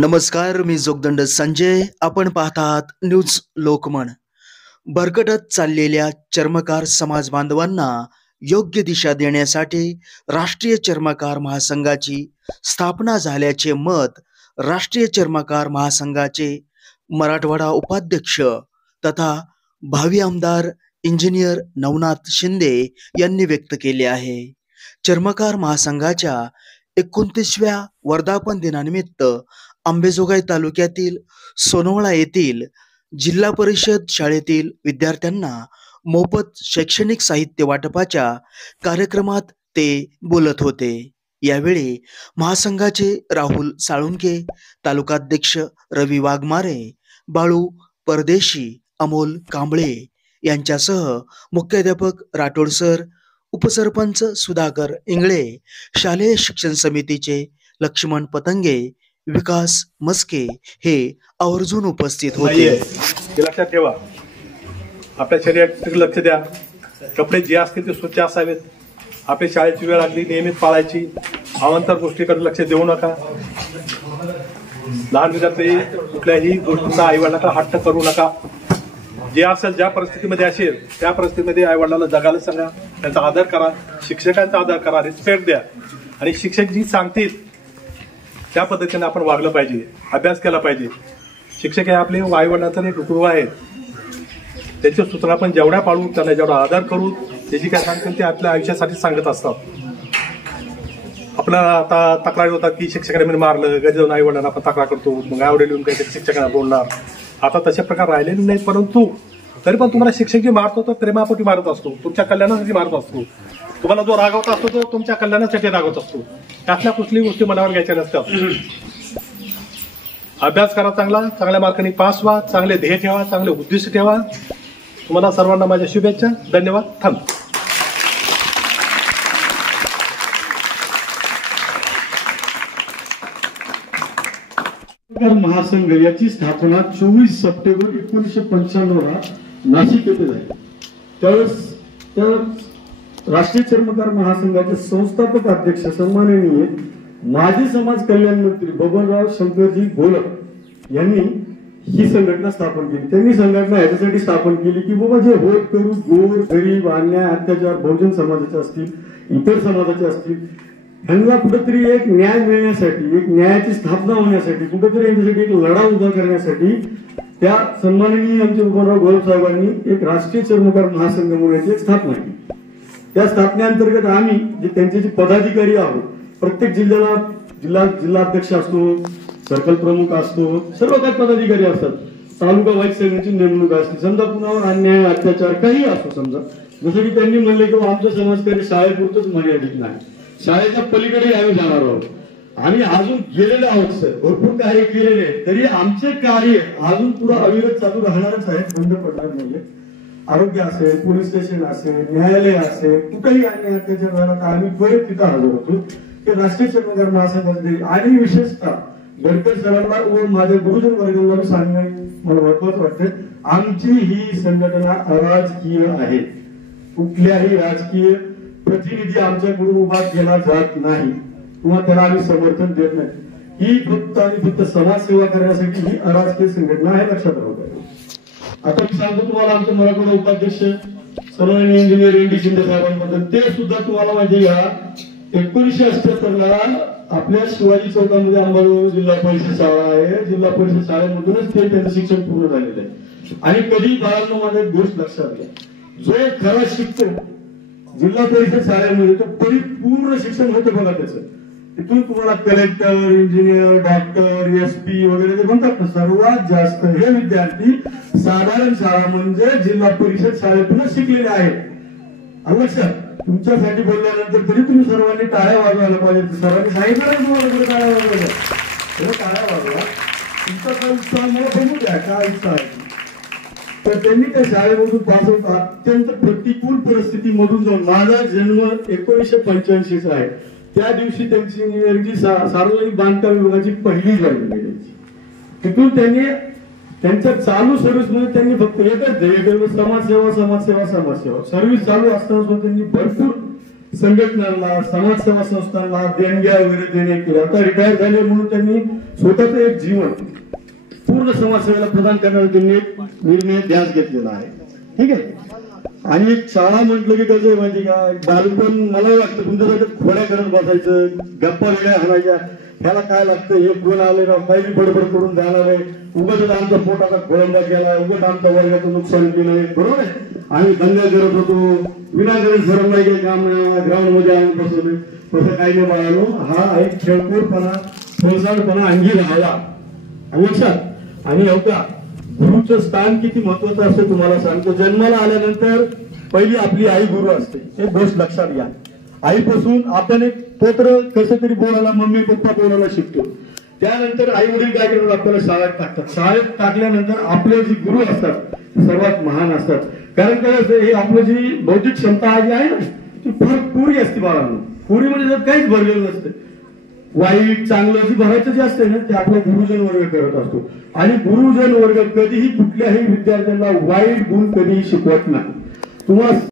नमस्कार, मी जोगदंड संजय. आपण पाहतात न्यूज लोकमन. भरकटत चाललेल्या चर्मकार समाज बांधवांना योग्य दिशा देण्यासाठी राष्ट्रीय चर्मकार महासंघाची स्थापना झाल्याचे मत राष्ट्रीय चर्मकार महासंघाचे मराठवाडा उपाध्यक्ष तथा भावी आमदार इंजिनियर नवनाथ शिंदे यांनी व्यक्त केले आहे. चर्मकार महासंघाच्या 29व्या वर्धापन दिनानिमित्त अंबेजोगाई तालुक्यातील सोनवळा येथील जिल्हा परिषद शाळेतील विद्यार्थ्यांना मोफत शैक्षणिक साहित्य वाटपाच्या कार्यक्रमात ते बोलत होते. यावेळी महासंघाचे राहुल साळुंके, तालुकाध्यक्ष रवी वाघमारे, बाळू परदेशी, अमोल कांबळे यांच्यासह मुख्याध्यापक राठोड सर, उपसरपंच सुधाकर इंगळे, शालेय शिक्षण समितीचे लक्ष्मण पतंगे, विकास मस्के हे आवर्जून उपस्थित होते. लक्षात ठेवा, आपल्या शरीराकडे लक्ष द्या. कपडे जे असतील ते स्वच्छ असावेत. आपल्या शाळेची वेळ लागली नियमित पाळायची. अवांतर गोष्टीकडे लक्ष देऊ नका. लहान विद्यार्थी कुठल्याही गोष्टीचा आईवडिलांना हट्ट करू नका. जे असेल, ज्या परिस्थितीमध्ये असेल त्या परिस्थितीमध्ये आईवडिलांना जगायला सांगा. त्यांचा आदर करा, शिक्षकांचा आदर करा, रिस्पेक्ट द्या. आणि शिक्षक जी सांगतील त्या पद्धतीने आपण वागलं पाहिजे, अभ्यास केला पाहिजे. शिक्षक हे आपले आईवडिलांचं एक गुरु आहेत. त्यांच्या सूचना आपण जेवढ्या पाळू, त्यांना जेवढा आदर करू, त्याची काय सांगतील ते आपल्या आयुष्यासाठी सांगत असतात. आपल्याला आता तक्रारी होतात की शिक्षकाने मला मारलं, घरी जाऊन आईवडिलांना आपण तक्रार करतो, मग आवडेल येऊन काही शिक्षकांना बोलणार. आता तसे प्रकार राहिलेले नाहीत. परंतु तरी पण तुम्हाला शिक्षक जे मारतो तो प्रेमापोटी मारत असतो, तुमच्या कल्याणासाठी मारत असतो. तुम्हाला जो रागवत असतो तो तुमच्या कल्याणासाठी रागवत असतो. त्यातल्या कुठलीही गोष्टी मनावर घ्यायच्या नसतात. अभ्यास करा, चांगल्या मार्कांनी पास व्हा, चांगले ध्येय ठेवा, चांगले उद्दिष्ट ठेवा. तुम्हाला सर्वांना माझ्या शुभेच्छा. धन्यवाद. थांब. महासंघ याची स्थापना 24 सप्टेंबर 1995 नाशिक येथे झाली. त्यावेळेस राष्ट्रीय चर्मकार महासंघाचे संस्थापक अध्यक्ष सन्माननीय माजी समाज कल्याण मंत्री बबनराव शंकरजी घोलप यांनी ही संघटना स्थापन केली. त्यांनी संघटना याच्यासाठी स्थापन केली की बाबा जे होत करू गोर गरीब अन्याय अत्याचार बहुजन समाजाचे असतील, इतर समाजाचे असतील, यांना कुठेतरी एक न्याय मिळण्यासाठी, एक न्यायाची स्थापना होण्यासाठी, कुठेतरी यांच्यासाठी एक लढा उभा करण्यासाठी त्या सन्माननीय आमचे बबनराव घोलप साहेबांनी एक राष्ट्रीय चर्मकार महासंघ म्हणून एक स्थापना केली. त्या स्थापनेअंतर्गत आम्ही जे त्यांचे जे पदाधिकारी आहोत, प्रत्येक जिल्ह्याला जिल्हाध्यक्ष असतो, सर्कल प्रमुख असतो, सर्व काही पदाधिकारी असतात. तालुका वाईज समितीची नेमणूक असते. समजा कुणावर अन्याय अत्याचार काही असतो, समजा जसं की त्यांनी म्हणले की आमचं समाजकार्य शाळेपुरतच मर्यादित नाही, शाळेच्या पलीकडे आम्ही जाणार आहोत. आम्ही अजून गेलेलो आहोत सर, भरपूर कार्य केलेले, तरी आमचे कार्य अजून पुढे अविरत चालू राहणारच आहे, बंद पडणार नाहीये. आरोग्य असेल, पोलीस स्टेशन असेल, न्यायालय असेल, कुठेही अन्याय अत्याचार झाला तर आम्ही त्वरित तिथं हजर होतो. की राष्ट्रीय चर्मकार महासंघाचे आणि विशेषतः गडकर सरांना व माझ्या गुरुजन वर्गाला सांगणे मला महत्वाचं वाटतं, आमची ही संघटना अराजकीय आहे. कुठल्याही राजकीय प्रतिनिधी आमच्याकडून उभा केला जात नाही किंवा त्याला आम्ही समर्थन देत नाही. ही फक्त आणि फक्त समाजसेवा करण्यासाठी ही अराजकीय संघटना आहे, लक्षात राहू द्या. आता मी सांगतो तुम्हाला आमचे मराठवाडा उपाध्यक्ष सन्माननीय इंजिनियर डी शिंदे साहेबांबद्दल. ते सुद्धा तुम्हाला माहिती घ्या, 1978 आपल्या शिवाजी चौकामध्ये अंबाजोगाई जिल्हा परिषद शाळा आहे. जिल्हा परिषद शाळेमधूनच ते त्यांचं शिक्षण पूर्ण झालेलं आहे. आणि कधी बाळांनो माझा एक गोष्ट लक्षात घ्या, जो खरा शिकतो जिल्हा परिषद शाळेमध्ये तो परिपूर्ण शिक्षण होतं बघा त्याचं. तिथून तुम्हाला कलेक्टर, इंजिनियर, डॉक्टर, एसपी वगैरे जे म्हणतात ना, सर्वात जास्त हे विद्यार्थी साधारण शाळा म्हणजे जिल्हा परिषद शाळेतूनच शिकलेले आहेत. लक्षात, तुमच्यासाठी बोलल्यानंतर तरी तुम्ही सर्वांनी टाळ्या वाजवायला पाहिजे. सर्वांनी सांगितलं नाही तुम्हाला टाळ्या वाजवायला, टाळ्या वाजवा. तुमचा काय उत्साह मला बघू द्या, काय उत्साह आहे. तर त्यांनी त्या शाळेमधून पास होत अत्यंत प्रतिकूल परिस्थितीमधून जाऊन, माझा जन्म 1985 चा आहे, त्या दिवशी त्यांची इंजिनिअरिंगची सार्वजनिक बांधकाम विभागाची पहिली जॉईनिंग केली. तिथून त्यांनी त्यांच्या चालू सर्व्हिस मध्ये त्यांनी फक्त एकच ध्येय ठेवलं, समाजसेवा समाजसेवा समाजसेवा. सर्व्हिस चालू असताना त्यांनी भरपूर संघटनांना समाजसेवा संस्थांना देणग्या वगैरे देणे केले. आता रिटायर झाले म्हणून त्यांनी स्वतःचं एक जीवन पूर्ण समाजसेवेला प्रदान करण्याचा त्यांनी एक निर्णय ध्यास घेतलेला आहे. ठीक आहे. आणि एक शाळा म्हटलं की कसं आहे माहिती का, बालपण मला वाटतं तुमच्यासाठी खोड्या करत बसायचं, गप्पा वेगळ्या हाणायच्या, ह्याला काय लागतं, हे कोण आले ना काही बडबड करून जाणार आहे, उगाच आमचा पोटाचा खोळंबा केला, उगाच आमच्या वर्गाचं नुकसान केलंय, बरोबर आहे. आम्ही दंगा करत होतो, विनाकारण सरम नाही काही काम ग्राउंड मध्ये आणून बसवले, तसं काही नाही बाळानो. हा एक खेळखोरपणा, फळसाडपणा अंगी राहावा लक्षात. आणि का गुरुचं स्थान किती महत्वाचं असतं तुम्हाला सांगतो. जन्माला आल्यानंतर पहिली आपली आई गुरु असते, एक गोष्ट लक्षात घ्या. आईपासून आपण एक पत्र कसं तरी बोलायला, मम्मी पप्पा बोलायला शिकतो. त्यानंतर आई वडील काय करतात, आपल्याला शाळेत टाकतात. शाळेत टाकल्यानंतर आपले जे गुरु असतात सर्वात महान असतात. कारण काय असतं, हे आपलं जी बौद्धिक क्षमता जी आहे ना ती पुरी असते बाळांना. पुरी म्हणजे त्यात काहीच भरलेलं नसतं. वाईट चांगलं जे भरायचं जे असते ना ते आपला गुरुजन वर्ग करत असतो. आणि गुरुजन वर्ग कधीही कुठल्याही विद्यार्थ्यांना वाईट गुण कधीही शिकवत नाही. तुम्हाला